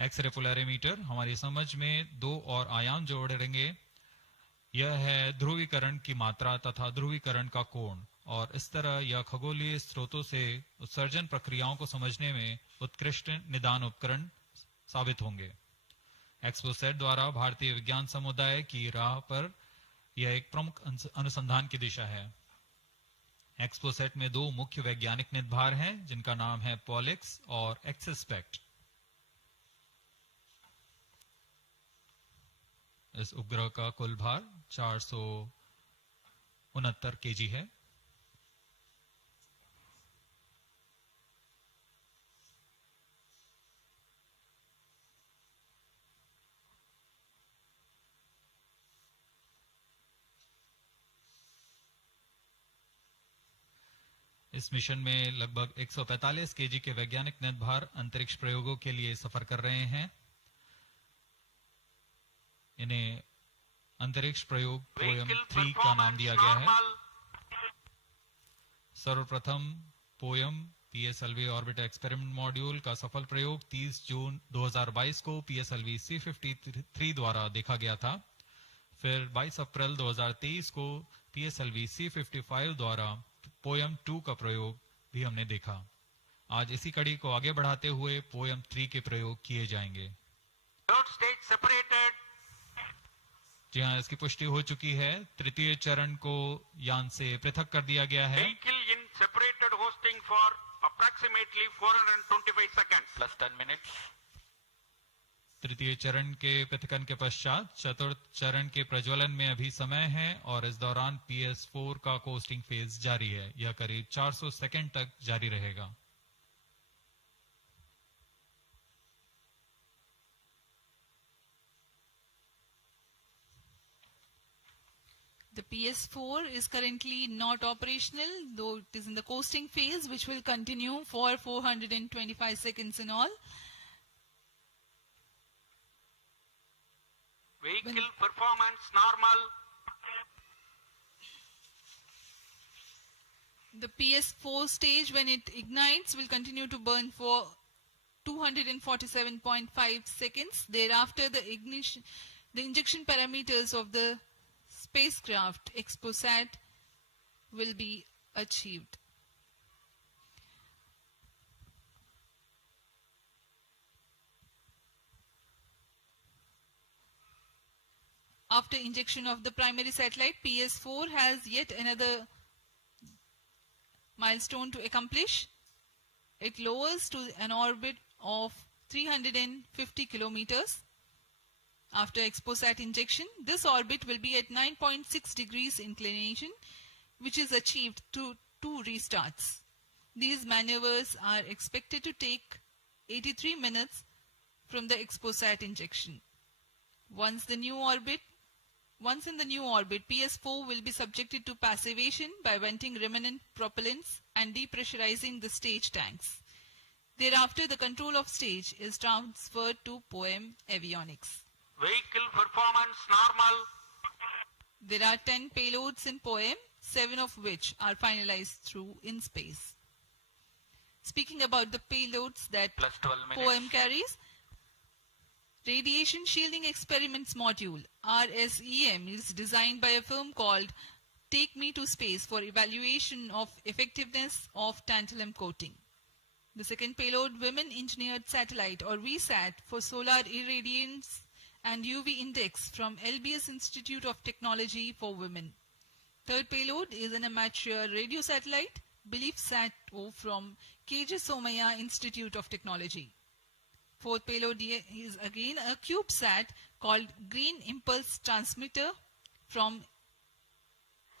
X ray polarimeter हमारी समझ में दो और आयाम जोड़ेंगे। यह है ध्रुवीकरण की मात्रा तथा ध्रुवीकरण का कोण, और इस तरह यह खगोलीय स्रोतों से उत्सर्जन प्रक्रियाओं को समझने में उत्कृष्ट निदान उपकरण साबित होंगे। एक्सपोसैट द्वारा भारतीय विज्ञान समुदाय की राह पर यह एक प्रमुख अनुसंधान की दिशा है। एक्सपोसैट में दो मुख्य वैज्ञानिक निदभार हैं, जिनका नाम है पॉलिक्स और एक्सस्पेक्ट। इस उपग्रह का कुल भार 469 केजी है। इस मिशन में लगभग 145 केजी के वैज्ञानिक निदभार अंतरिक्ष प्रयोगों के लिए सफर कर रहे हैं। इन्हें अंतरिक्ष प्रयोग पोयम 3 का नाम दिया गया है। सर्वप्रथम poem PSLV orbit experiment module का सफल प्रयोग 30 जून 2022 को PSLV-C58 द्वारा देखा गया था। फिर 22 अप्रैल 2023 को PSLV-C55 द्वारा पोयम 2 का प्रयोग भी हमने देखा। आज इसी कड़ी को आगे बढ़ाते हुए पोयम 3 के प्रयोग किए जाएंगे। जी हाँ, इसकी पुष्टि हो चुकी है। तृतीय चरण को यान से पृथक कर दिया गया है। Vehicle in separated hosting for approximately 425 seconds plus 10 minutes. तृतीय चरण के पृथकन के पश्चात चतुर्थ चरण के प्रज्वलन में अभी समय है, और इस दौरान PS4 का कोस्टिंग फेज जारी है। यह करीब 400 सेकंड तक जारी रहेगा। The PS4 is currently not operational, though it is in the coasting phase, which will continue for 425 seconds in all. Vehicle performance normal. The PS4 stage, when it ignites, will continue to burn for 247.5 seconds. Thereafter, the injection parameters of the spacecraft XPoSat will be achieved. After injection of the primary satellite, PS4 has yet another milestone to accomplish. It lowers to an orbit of 350 kilometers. After XPoSat injection, this orbit will be at 9.6 degrees inclination, which is achieved through 2 restarts. These maneuvers are expected to take 83 minutes from the XPoSat injection. Once in the new orbit, PS4 will be subjected to passivation by venting remnant propellants and depressurizing the stage tanks. Thereafter, the control of stage is transferred to POEM avionics. Vehicle performance normal. There are 10 payloads in POEM, 7 of which are finalized through in space. Speaking about the payloads that POEM carries, Radiation Shielding Experiments Module RSEM is designed by a firm called Take Me to Space for evaluation of effectiveness of tantalum coating. The second payload, Women Engineered Satellite or VSAT for solar irradiance and UV index from LBS Institute of Technology for Women. Third payload is an amateur radio satellite, BeliefSat-O from KJ Somaya Institute of Technology. Fourth payload is again a CubeSat called Green Impulse Transmitter from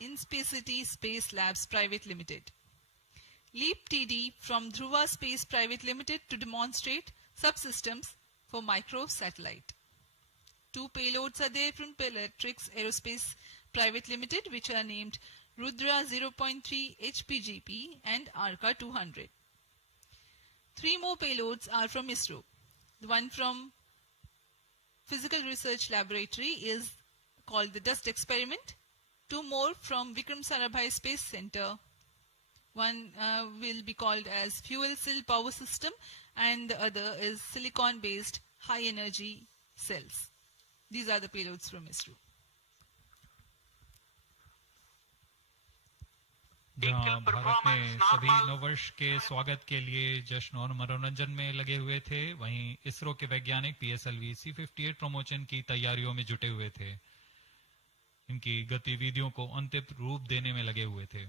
InSpaceity Space Labs Private Limited. LEAP TD from Dhruva Space Private Limited to demonstrate subsystems for microsatellite. 2 payloads are there from Pelatrix Aerospace Private Limited, which are named Rudra 0.3 HPGP and Arca 200. 3 more payloads are from ISRO. The one from Physical Research Laboratory is called the Dust Experiment. 2 more from Vikram Sarabhai Space Center. One will be called as Fuel Cell Power System and the other is silicon-based high energy cells. These are the payloads from ISRO. जहां भारत में सभी नववर्ष के स्वागत के लिए जश्न और मनोरंजन में लगे हुए थे, वहीं इसरो के वैज्ञानिक PSLV-C58 प्रमोशन की तैयारियों में जुटे हुए थे। इनकी गतिविधियों को अंतिम रूप देने में लगे हुए थे।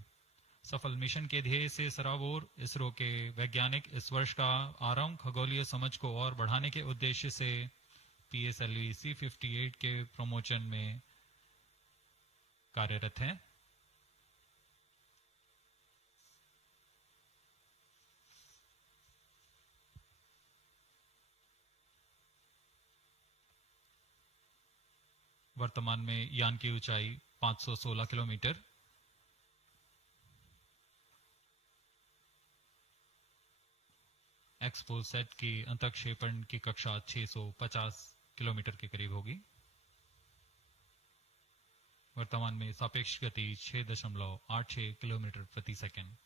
सफल मिशन के ध्येय से सराबोर इसरो के वैज्ञानिक इस वर्ष का आरंभ खगोलीय समझ को और बढ़ाने के उद्देश्य से PSLV-C58 के प्रमोशन में कार्यरत हैं। वर्तमान में यान की ऊंचाई 516 किलोमीटर, XPoSat की अंतक्षेपण की कक्षा 650 किलोमीटर के करीब होगी। वर्तमान में सापेक्ष गति 6.86 किलोमीटर प्रति सेकंड।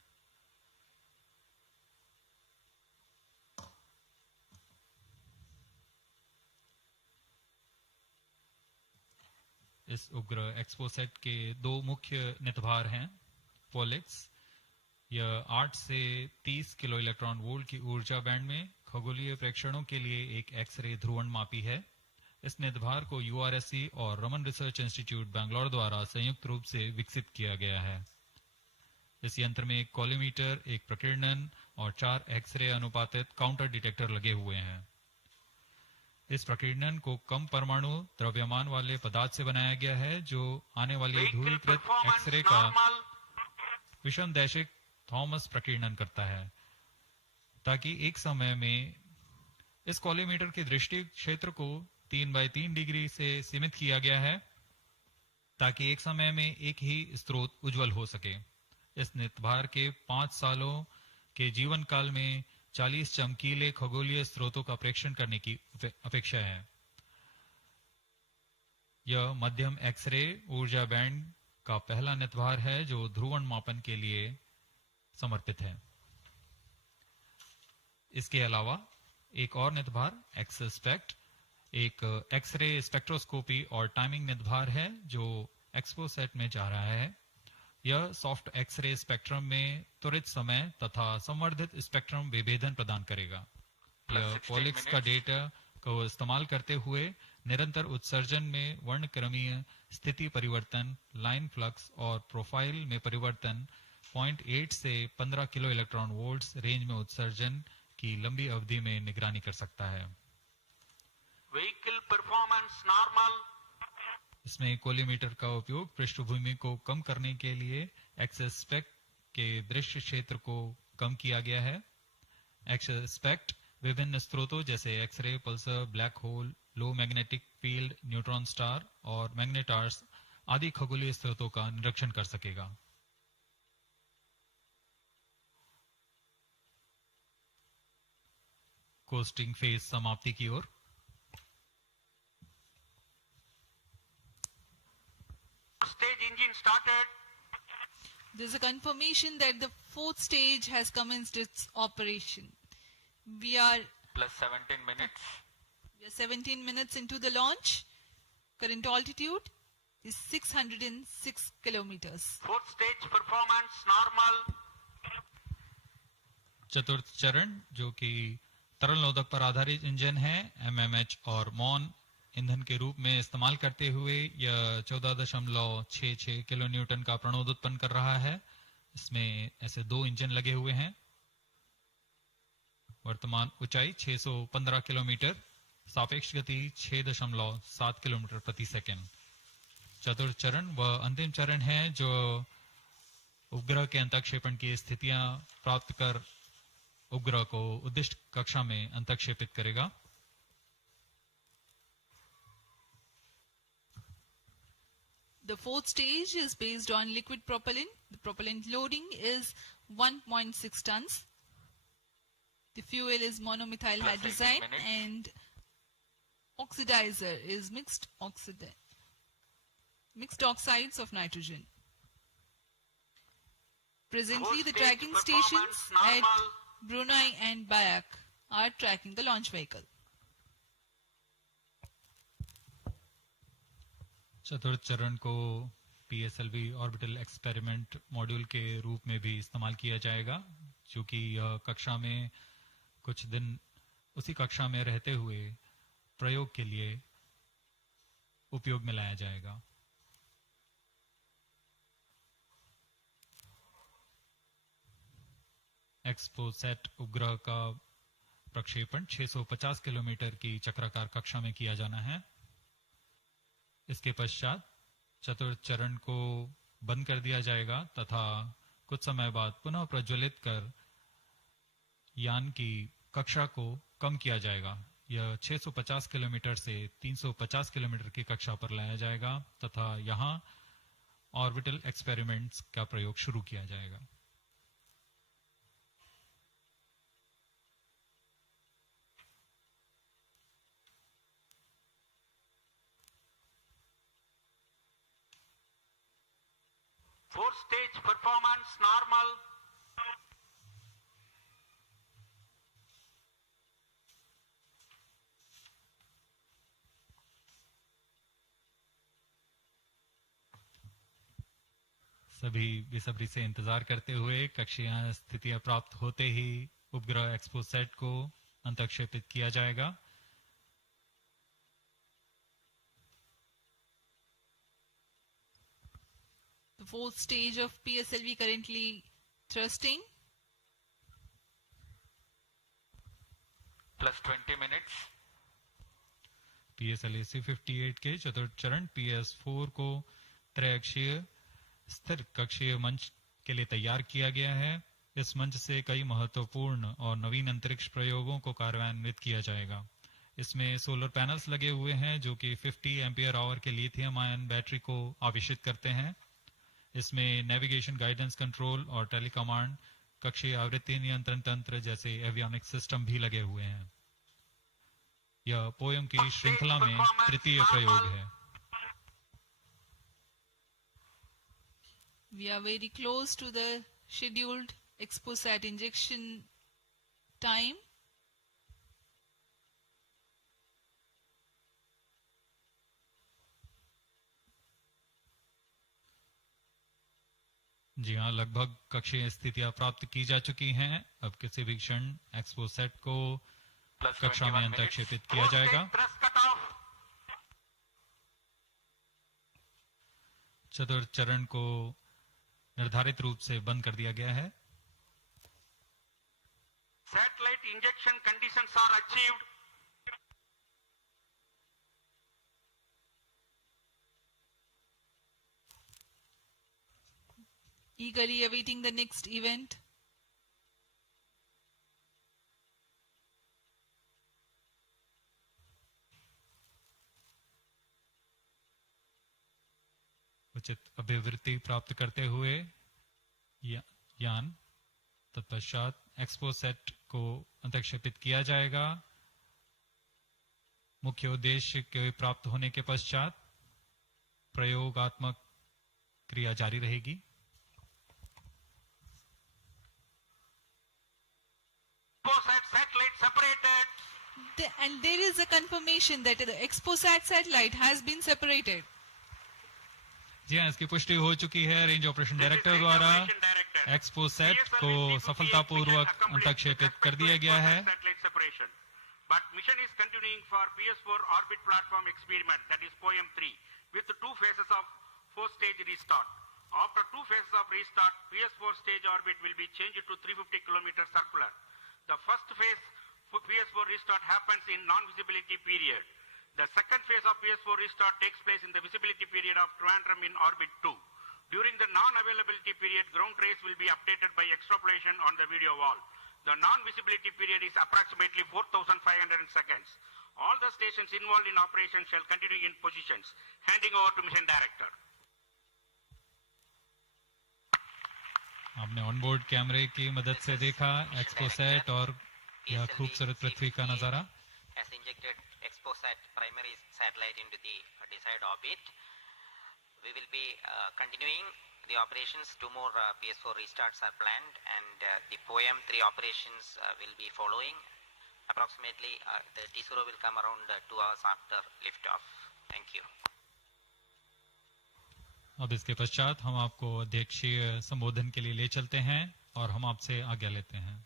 इस उपग्रह XPoSat के दो मुख्य नितभार हैं। पोलेक्स, यह 8 से 30 किलो इलेक्ट्रॉन वोल्ट की ऊर्जा बैंड में खगोलीय प्रेक्षणों के लिए एक एक्सरे ध्रुवणमापी है। इस नितभार को URSC और रमन रिसर्च इंस्टीट्यूट बैंगलोर द्वारा संयुक्त रूप से विकसित किया गया है। इस यंत्र में एक कॉलीमीटर, एक प्रकीर्णन और 4 एक्सरे अनुपातित काउंटर डिटेक्टर लगे हुए हैं। इस प्रकीर्णन को कम परमाणु द्रव्यमान वाले पदार्थ से बनाया गया है, जो आने वाली ध्रुवीकृत एक्सरे का विषमदैशिक थॉमस प्रकीर्णन करता है, ताकि एक समय में इस कॉलीमीटर के दृष्टि क्षेत्र को 3x3 डिग्री से सीमित किया गया है, ताकि एक समय में एक ही स्रोत उज्जवल हो सके। इस नितभार के 5 सालों के जीवन काल में 40 चमकीले खगोलीय स्रोतों का प्रेक्षण करने की अपेक्षा है। यह मध्यम एक्सरे ऊर्जा बैंड का पहला नितभार है जो ध्रुवण मापन के लिए समर्पित है। इसके अलावा एक और नितभार एक्सस्पेक्ट एक एक्सरे स्पेक्ट्रोस्कोपी और टाइमिंग नितभार है जो XPoSat में जा रहा है। यह सॉफ्ट एक्सरे स्पेक्ट्रम में त्वरित समय तथा संवर्धित स्पेक्ट्रम विभेदन प्रदान करेगा। यह पॉलिक्स का डेटा को इस्तेमाल करते हुए निरंतर उत्सर्जन में वर्णक्रमीय स्थिति परिवर्तन, लाइन फ्लक्स और प्रोफाइल में परिवर्तन, 0.8 से 15 किलो इलेक्ट्रॉन वोल्ट्स रेंज में उत्सर्जन की लंबी अवधि में निगरानी कर सकता है। Vehicle performance normal. इसमें कोलीमीटर का उपयोग पृष्ठभूमि को कम करने के लिए एक्सस्पेक्ट के दृश्य क्षेत्र को कम किया गया है। एक्सस्पेक्ट विभिन्न स्रोतों जैसे एक्सरे, पल्सर, ब्लैक होल, लो मैग्नेटिक फील्ड, न्यूट्रॉन स्टार और मैग्नेटार्स आदि खगोलीय स्रोतों का निरीक्षण कर सकेगा। कोस्टिंग फेज समाप्ति की ओर। Stage engine started. There is a confirmation that the 4th stage has commenced its operation. We are Plus 17 minutes. We are 17 minutes into the launch. Current altitude is 606 kilometers. 4th stage performance normal. चतुर्थ चरण जो कि तरल नोदक पर आधारित engine है, MMH और मॉन ईंधन के रूप में इस्तेमाल करते हुए यह 14.66 किलो न्यूटन का प्रणोद उत्पन्न कर रहा है। इसमें ऐसे 2 इंजन लगे हुए हैं। वर्तमान ऊंचाई 615 किलोमीटर, सापेक्ष गति 6.7 किलोमीटर प्रति सेकंड। चतुर्थ चरण वह अंतिम चरण है जो उपग्रह के अंतक्षेपण की स्थितियां प्राप्त कर उपग्रह को उद्दिष्ट कक्षा में अंतक्षेपित करेगा। The 4th stage is based on liquid propellant. The propellant loading is 1.6 tons. The fuel is monomethyl hydrazine and oxidizer is mixed oxides of nitrogen. Presently, the tracking stations at Brunei and Bayak are tracking the launch vehicle. चतुर्थ चरण को PSLV orbital experiment module के रूप में भी इस्तेमाल किया जाएगा, क्योंकि यह कक्षा में कुछ दिन उसी कक्षा में रहते हुए प्रयोग के लिए उपयोग में लाया जाएगा। एक्सपोसैट उपग्रह का प्रक्षेपण 650 किलोमीटर की चक्राकार कक्षा में किया जाना है। इसके पश्चात चतुर्थ चरण को बंद कर दिया जाएगा तथा कुछ समय बाद पुनः प्रज्वलित कर यान की कक्षा को कम किया जाएगा। यह 650 किलोमीटर से 350 किलोमीटर की कक्षा पर लाया जाएगा तथा यहां ऑर्बिटल एक्सपेरिमेंट्स का प्रयोग शुरू किया जाएगा। Fourth stage performance normal. सभी बेसब्री से इंतजार करते हुए कक्षीय स्थितियां प्राप्त होते ही उपग्रह एक्सपोसैट को अंतक्षेपित किया जाएगा। The fourth stage of PSLV currently thrusting. Plus 20 minutes. PSLV-C58 के चतुर्थ चरण PS4 को त्रैअक्षीय स्थिर कक्षीय मंच के लिए तैयार किया गया है। इस मंच से कई महत्वपूर्ण और नवीन अंतरिक्ष प्रयोगों को कार्यान्वित किया जाएगा। इसमें सोलर पैनल्स लगे हुए हैं जो कि 50 एम्पियर आवर के लिथियम आयन बैटरी को आवेशित करते हैं। इसमें नेविगेशन, गाइडेंस, कंट्रोल और टेलीकमांड, कक्षीय आवृत्ति नियंत्रण तंत्र जैसे एवियोनिक्स सिस्टम भी लगे हुए हैं। यह पोयम की श्रृंखला में तृतीय प्रयोग है। We are very close to the scheduled XPoSat injection time. जी हाँ, लगभग कक्षीय स्थितियां प्राप्त की जा चुकी हैं। अब किसी भी क्षण एक्सपोसैट को कक्षा में अंतक्षेपित किया जाएगा। चतुर्थ चरण को निर्धारित रूप से बंद कर दिया गया है। Satellite injection conditions are achieved. Eagerly awaiting the next event. उचित अभिवृत्ति प्राप्त करते हुए यान तत्पश्चात एक्सपोसैट को अंतक्षेपित किया जाएगा। मुख्य उद्देश्य के प्राप्त होने के पश्चात प्रयोगात्मक क्रिया जारी रहेगी। Satellite separated. And there is a confirmation that the XPoSat satellite has been separated. जी हाँ, इसकी पुष्टि हो चुकी है रेंज ऑपरेशन डायरेक्टर द्वारा। एक्सपोसैट को सफलतापूर्वक अंतक्षेपित कर दिया गया है। But mission is continuing for PS4 orbit platform experiment, that is POEM 3, with 2 phases of 4-stage restart. After 2 phases of restart, PS4 stage orbit will be changed to 350 km circular. The first phase for PS4 restart happens in non-visibility period. The second phase of PS4 restart takes place in the visibility period of Trivandrum in orbit 2. During the non-availability period, ground trace will be updated by extrapolation on the video wall. The non-visibility period is approximately 4,500 seconds. All the stations involved in operation shall continue in positions. Handing over to mission director. आपने onboard कैमरे की मदद से देखा XPoSat और यह खूबसूरत पृथ्वी का नजारा। Has injected XPoSat primary satellite into the desired orbit. We will be continuing the operations. 2 more PS4 restarts are planned, and the POEM 3 operations will be following. Approximately the T0 will come around 2 hours after liftoff. Thank you. अब इसके पश्चात हम आपको अध्यक्षीय संबोधन के लिए ले चलते हैं और हम आपसे आज्ञा लेते हैं।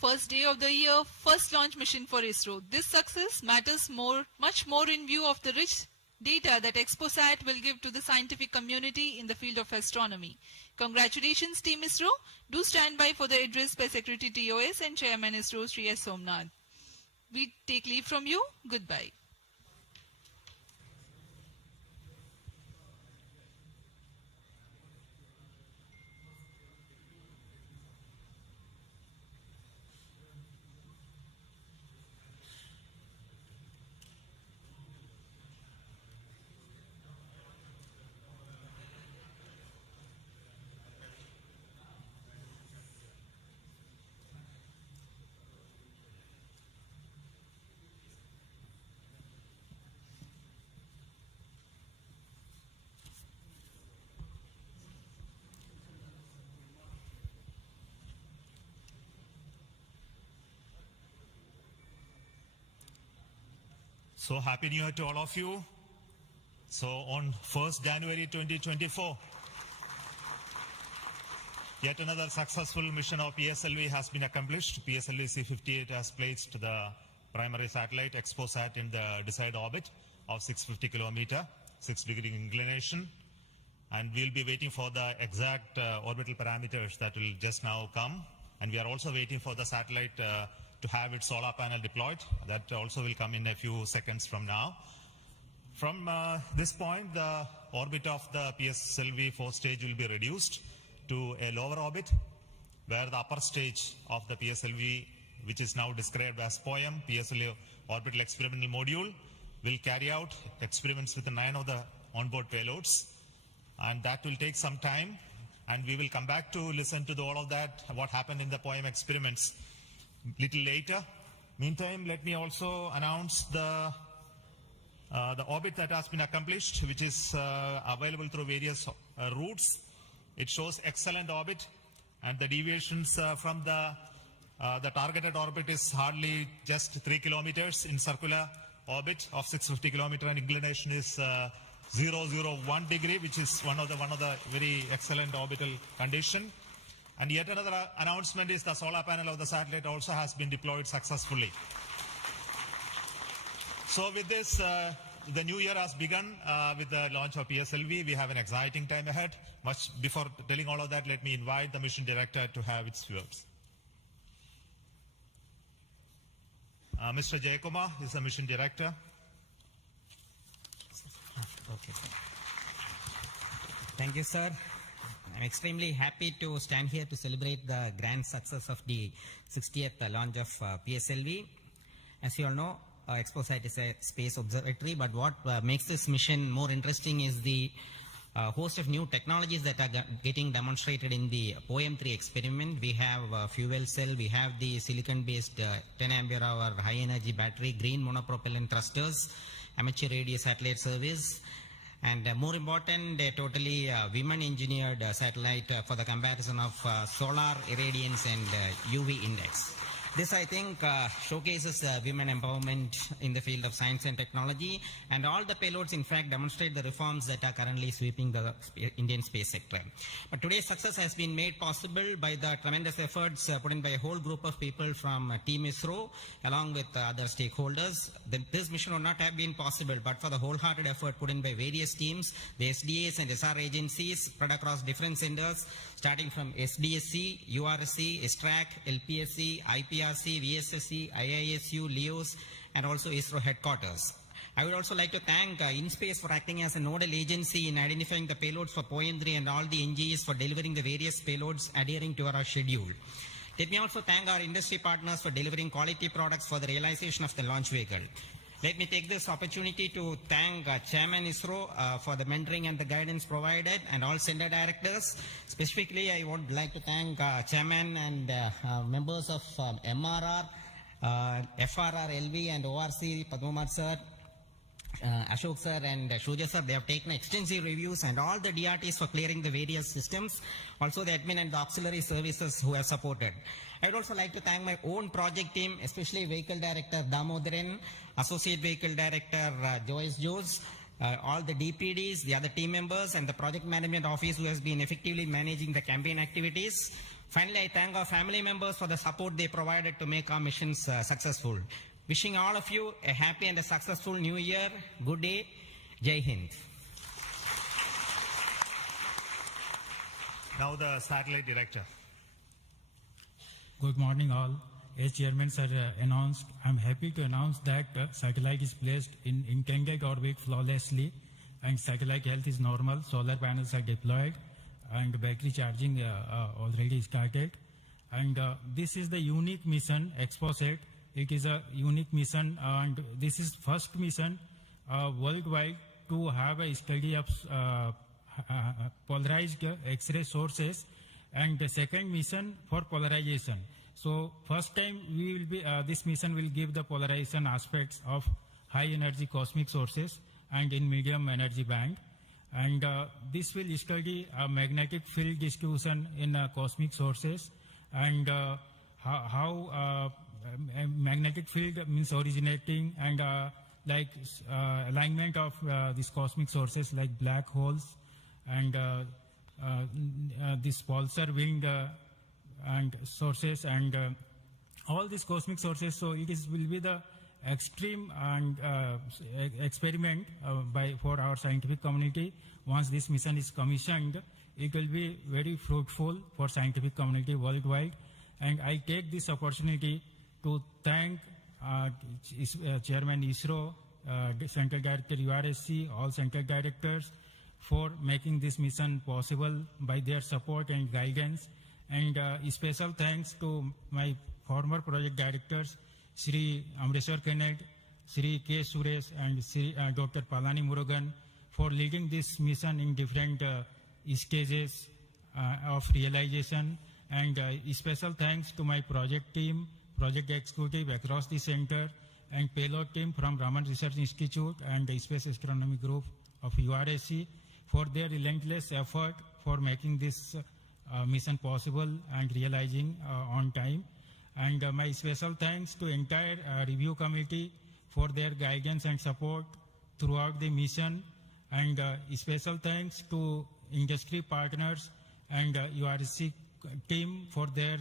First day of the year, first launch mission for ISRO. This success matters much more in view of the rich data that XPoSat will give to the scientific community in the field of astronomy. Congratulations, Team ISRO. Do stand by for the address by Secretary TOS and Chairman ISRO, Sri S. Somnath. We take leave from you. Goodbye. So happy New Year to all of you. So on 1st January 2024, yet another successful mission of PSLV has been accomplished. PSLV-C58 has placed the primary satellite XPoSat in the desired orbit of 650 kilometer, 6-degree inclination. And we'll be waiting for the exact orbital parameters that will just now come. And we are also waiting for the satellite to have its solar panel deployed. That also will come in a few seconds from now. From this point, the orbit of the PSLV 4 stage will be reduced to a lower orbit, where the upper stage of the PSLV, which is now described as POEM, PSLV Orbital Experimental Module, will carry out experiments with 9 of the onboard payloads. And that will take some time, and we will come back to listen to all of that, what happened in the POEM experiments little later. Meantime, let me also announce the orbit that has been accomplished, which is available through various routes. It shows excellent orbit, and the deviations from the targeted orbit is hardly just 3 kilometers in circular orbit of 650 kilometer, and inclination is 001 degree, which is one of the very excellent orbital condition. And yet another announcement is the solar panel of the satellite also has been deployed successfully. So with this, the new year has begun with the launch of PSLV. We have an exciting time ahead. Much before telling all of that, let me invite the mission director to have its words. Mr. Jayakumar is the mission director. Okay. Thank you, sir. I'm extremely happy to stand here to celebrate the grand success of the 60th launch of PSLV. As you all know, XPoSat is a space observatory, but what makes this mission more interesting is the host of new technologies that are getting demonstrated in the POEM-3 experiment. We have fuel cell, we have the silicon-based 10 ampere hour high energy battery, green monopropellant thrusters, amateur radio satellite service, and more important, a totally women-engineered satellite for the comparison of solar irradiance and UV index. This, I think, showcases women empowerment in the field of science and technology, and all the payloads, in fact, demonstrate the reforms that are currently sweeping the Indian space sector. But today's success has been made possible by the tremendous efforts put in by a whole group of people from Team ISRO, along with other stakeholders. This mission would not have been possible but for the wholehearted effort put in by various teams, the SDS and SR agencies spread across different centers, starting from SDSC, URSC, STRAC, LPSC, IPRC, VSSC, IISU, LEOS, and also ISRO headquarters. I would also like to thank InSpace for acting as a nodal agency in identifying the payloads for POEM-3 and all the NGEs for delivering the various payloads adhering to our schedule. Let me also thank our industry partners for delivering quality products for the realization of the launch vehicle. Let me take this opportunity to thank Chairman ISRO for the mentoring and the guidance provided, and all center directors. Specifically, I would like to thank Chairman and members of MRR, FRR, LV, and ORC, Padmamar sir, Ashok sir and Shuja sir. They have taken extensive reviews, and all the DRTs for clearing the various systems, also the admin and the auxiliary services who have supported. I would also like to thank my own project team, especially Vehicle Director Damodaran, Associate Vehicle Director Joyce Jose, all the DPDs, the other team members, and the project management office who has been effectively managing the campaign activities. Finally, I thank our family members for the support they provided to make our missions successful. Wishing all of you a happy and a successful new year. Good day. Jai Hind. Now the satellite director. Good morning all. As Chairman sir announced, I am happy to announce that satellite is placed in intended orbit flawlessly and satellite health is normal. Solar panels are deployed and battery charging already started. And this is the unique mission, XPoSat. It is a unique mission and this is first mission worldwide to have a study of polarized X-ray sources, and the second mission for polarization. So first time we will be this mission will give the polarization aspects of high energy cosmic sources and in medium energy band, and this will study magnetic field distribution in cosmic sources and how magnetic field means originating and like alignment of these cosmic sources like black holes and this pulsar wind and sources and all these cosmic sources. So it is will be the extreme and experiment for our scientific community. Once this mission is commissioned, it will be very fruitful for scientific community worldwide. And I take this opportunity to thank Chairman ISRO, Central Director URSC, all Central Directors for making this mission possible by their support and guidance. And special thanks to my former project directors, Sri Amreshwar Kenneth, Sri K. Suresh, and Sri Dr. Palani Murugan for leading this mission in different stages of realization. And special thanks to my project team, project executive across the center, and payload team from Raman Research Institute and the Space Astronomy Group of URSC for their relentless effort for making this mission possible and realizing on time. And my special thanks to entire review committee for their guidance and support throughout the mission. And special thanks to industry partners and URSC team for their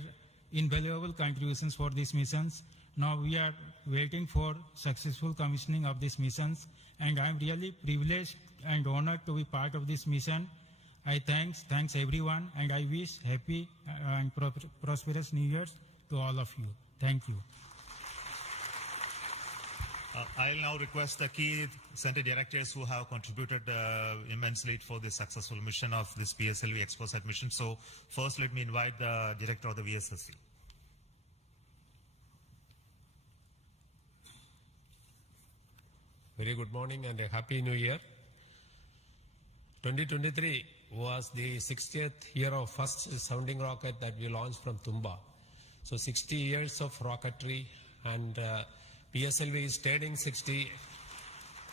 invaluable contributions for these missions. Now we are waiting for successful commissioning of these missions, and I am really privileged and honored to be part of this mission. I thanks everyone, and I wish happy and prosperous New Year's to all of you. Thank you. I'll now request the key center directors who have contributed immensely for the successful mission of this PSLV XPoSat mission. So first let me invite the director of the VSSC. Very good morning and a happy new year. 2023 was the 60th year of first sounding rocket that we launched from Tumba. So 60 years of rocketry, and PSLV is turning 60.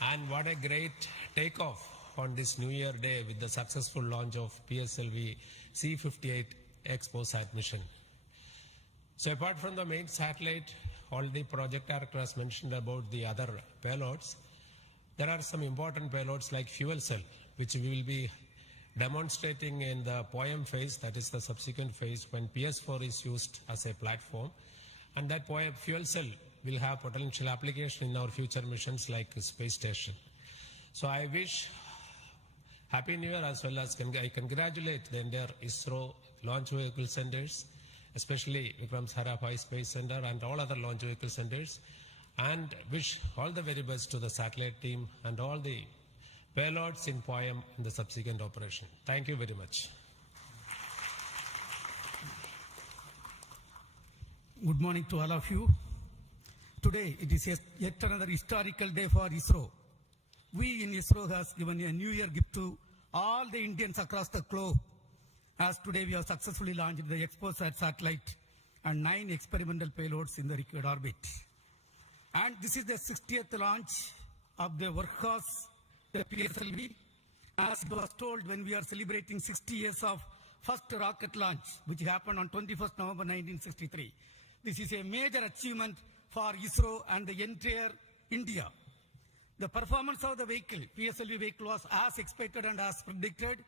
And what a great takeoff on this New Year day with the successful launch of PSLV-C58 XPoSat mission. So apart from the main satellite, all the project director has mentioned about the other payloads. There are some important payloads like fuel cell, which we will be demonstrating in the POEM phase, that is the subsequent phase when PS4 is used as a platform. And that POEM fuel cell will have potential application in our future missions like space station. So I wish Happy New Year, as well as I congratulate the entire ISRO launch vehicle centers, especially Vikram Sarabhai Space Center and all other launch vehicle centers, and wish all the very best to the satellite team and all the payloads in POEM in the subsequent operation. Thank you very much. Good morning to all of you. Today it is yet another historical day for ISRO. We in ISRO has given a New Year gift to all the Indians across the globe, as today we have successfully launched the XPoSat satellite and 9 experimental payloads in the required orbit. And this is the 60th launch of the workhorse, the PSLV. As it was told when we are celebrating 60 years of first rocket launch, which happened on 21st November 1963. This is a major achievement for ISRO and the entire India. The performance of the vehicle, PSLV vehicle, was as expected and as predicted.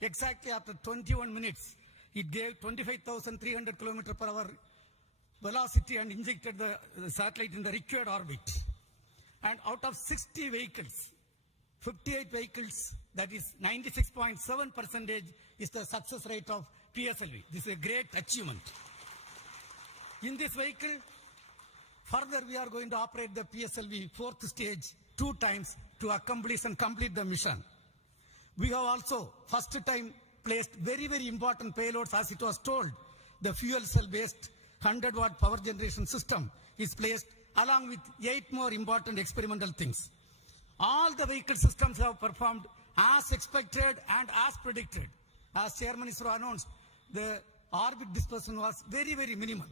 Exactly after 21 minutes, it gave 25,300 km per hour velocity and injected the satellite in the required orbit. And out of 60 vehicles, 58 vehicles, that is 96.7% is the success rate of PSLV. This is a great achievement. In this vehicle, further we are going to operate the PSLV fourth stage 2 times to accomplish and complete the mission. We have also first time placed very, very important payloads, as it was told. The fuel cell based 100-watt power generation system is placed along with 8 more important experimental things. All the vehicle systems have performed as expected and as predicted. As Chairman ISRO announced, the orbit dispersion was very, very minimal.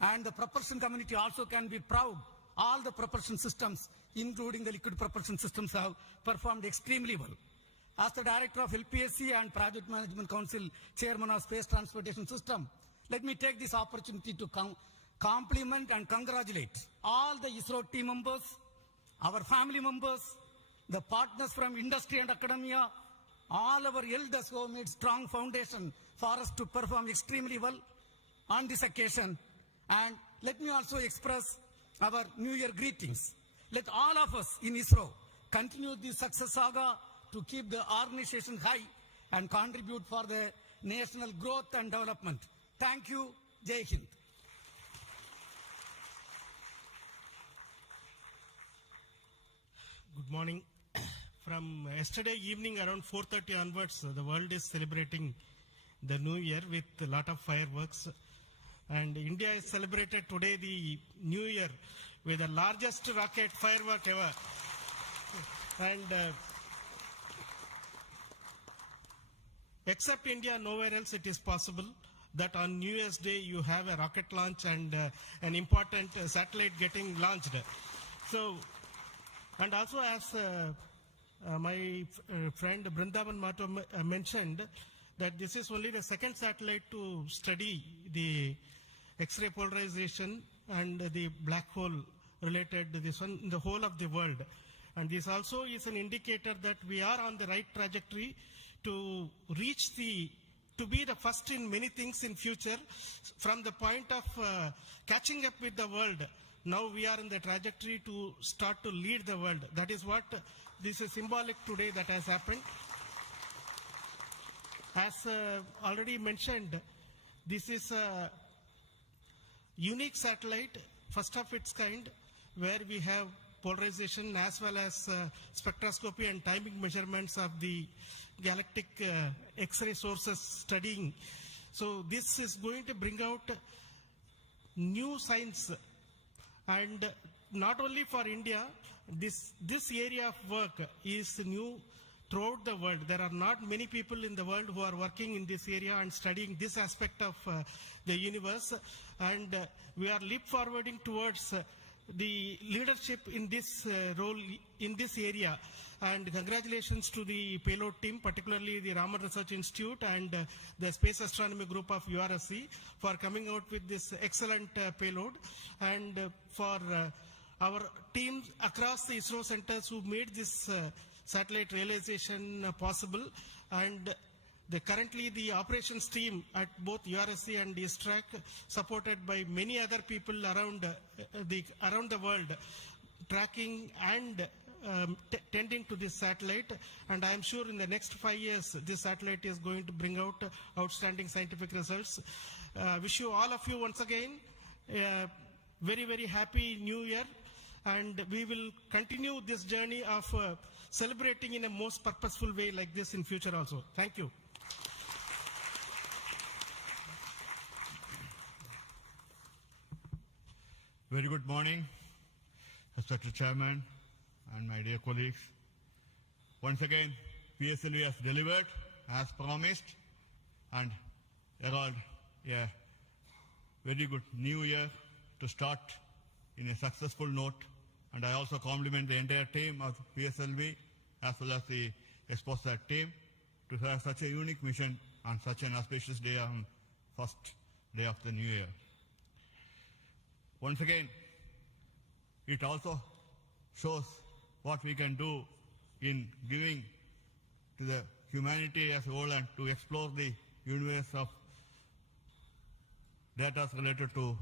And the propulsion community also can be proud. All the propulsion systems, including the liquid propulsion systems, have performed extremely well. As the Director of LPSC and Project Management Council Chairman of Space Transportation System, let me take this opportunity to compliment and congratulate all the ISRO team members, our family members, the partners from industry and academia, all our elders who have made strong foundation for us to perform extremely well on this occasion. And let me also express our New Year greetings. Let all of us in ISRO continue this success saga to keep the organization high and contribute for the national growth and development. Thank you. Jai Hind. Good morning. From yesterday evening around 4:30 onwards, the world is celebrating the New Year with a lot of fireworks. And India has celebrated today the New Year with the largest rocket firework ever. And except India, nowhere else it is possible that on New Year's Day you have a rocket launch and an important satellite getting launched. So, and also as my friend Brindavan Mato mentioned, that this is only the second satellite to study the X-ray polarization and the black hole related to this one in the whole of the world. And this also is an indicator that we are on the right trajectory to reach to be the first in many things in future. From the point of catching up with the world, now we are in the trajectory to start to lead the world. That is what this is symbolic today that has happened. As already mentioned, this is a unique satellite, first of its kind, where we have polarization as well as spectroscopy and timing measurements of the galactic X-ray sources studying. So this is going to bring out new science, and not only for India, this area of work is new throughout the world. There are not many people in the world who are working in this area and studying this aspect of the universe, and we are leap forwarding towards the leadership in this role in this area. And congratulations to the payload team, particularly the Raman Research Institute and the Space Astronomy Group of URSC for coming out with this excellent payload, and for our teams across the ISRO centers who made this satellite realization possible. And currently the operations team at both URSC and ISTRAC, supported by many other people around the world, tracking and tending to this satellite. And I am sure in the next 5 years this satellite is going to bring out outstanding scientific results. Wish you all of you once again very, very happy New Year, and we will continue this journey of celebrating in a most purposeful way like this in future also. Thank you. Very good morning, Respected Chairman and my dear colleagues. Once again, PSLV has delivered as promised and herald a very good new year to start in a successful note. And I also compliment the entire team of PSLV as well as the XPoSat team to have such a unique mission on such an auspicious day on first day of the new year. Once again, it also shows what we can do in giving to the humanity as a whole and to explore the universe of data related to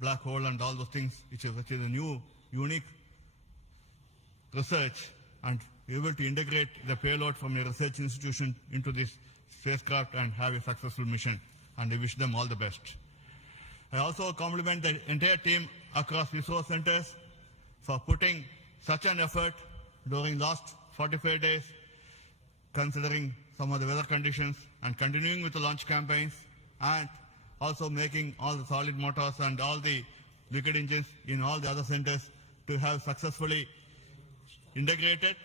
black hole and all those things, which is a new, unique research, and be able to integrate the payload from a research institution into this spacecraft and have a successful mission. And I wish them all the best. I also compliment the entire team across resource centers for putting such an effort during last 45 days, considering some of the weather conditions, and continuing with the launch campaigns, and also making all the solid motors and all the liquid engines in all the other centers to have successfully integrated,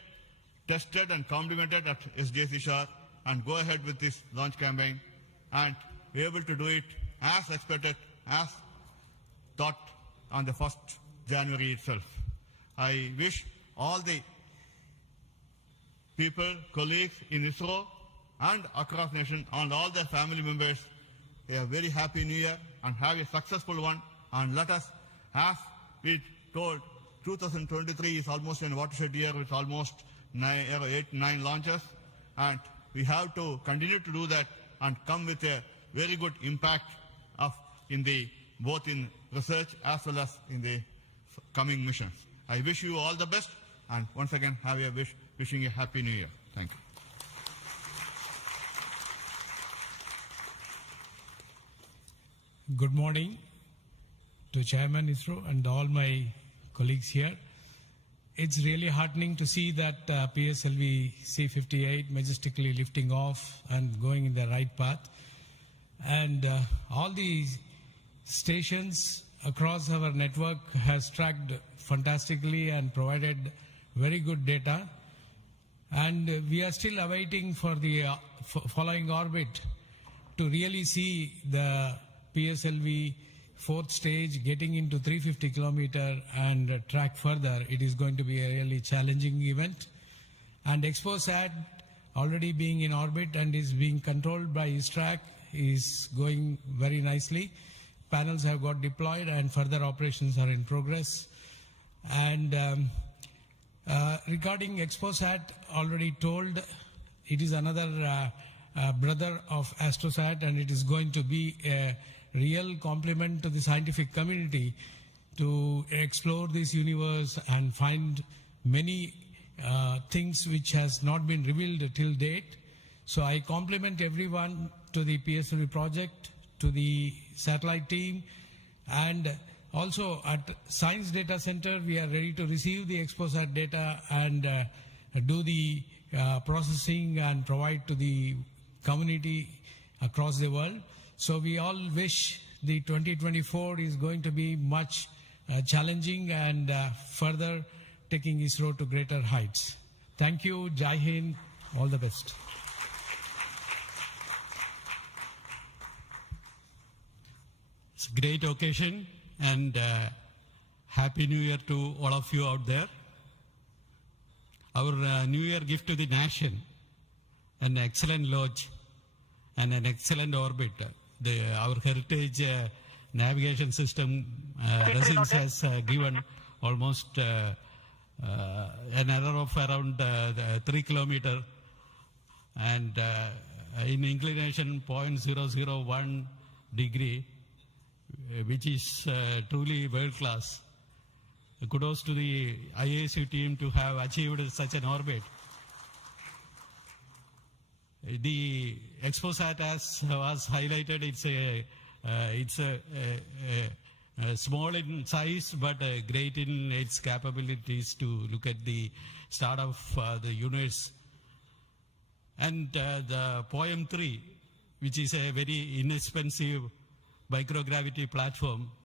tested and complemented at SDSC SHAR, and go ahead with this launch campaign and be able to do it as expected, as thought on the 1st January itself. I wish all the people, colleagues in ISRO and across nation and all their family members a very happy new year and have a successful one. And let us, as we told, 2023 is almost a watershed year with almost 8-9 launches, and we have to continue to do that and come with a very good impact of both in research as well as in the coming missions. I wish you all the best, and once again wishing a happy new year. Thank you. Good morning to Chairman ISRO and all my colleagues here. It's really heartening to see that PSLV-C58 majestically lifting off and going in the right path. And all the stations across our network has tracked fantastically and provided very good data. And we are still awaiting for the following orbit to really see the PSLV fourth stage getting into 350 kilometer and track further. It is going to be a really challenging event. And XPoSat already being in orbit and is being controlled by ISTRAC is going very nicely. Panels have got deployed and further operations are in progress. And regarding XPoSat, already told, it is another brother of AstroSat, and it is going to be a real compliment to the scientific community to explore this universe and find many things which has not been revealed till date. So I compliment everyone to the PSLV project, to the satellite team, and also at Science Data Center we are ready to receive the XPoSat data and do the processing and provide to the community across the world. So we all wish the 2024 is going to be much challenging and further taking ISRO to greater heights. Thank you. Jai Hind. All the best. It's a great occasion, and Happy New Year to all of you out there. Our New Year gift to the nation, an excellent launch and an excellent orbit. Our heritage navigation system Resins has given almost an error of around 3 kilometers and in inclination 0.001 degree, which is truly world class. Kudos to the IASU team to have achieved such an orbit. The XPoSat, as was highlighted, it's a small in size but great in its capabilities to look at the start of the universe. And the POEM-3, which is a very inexpensive microgravity platform,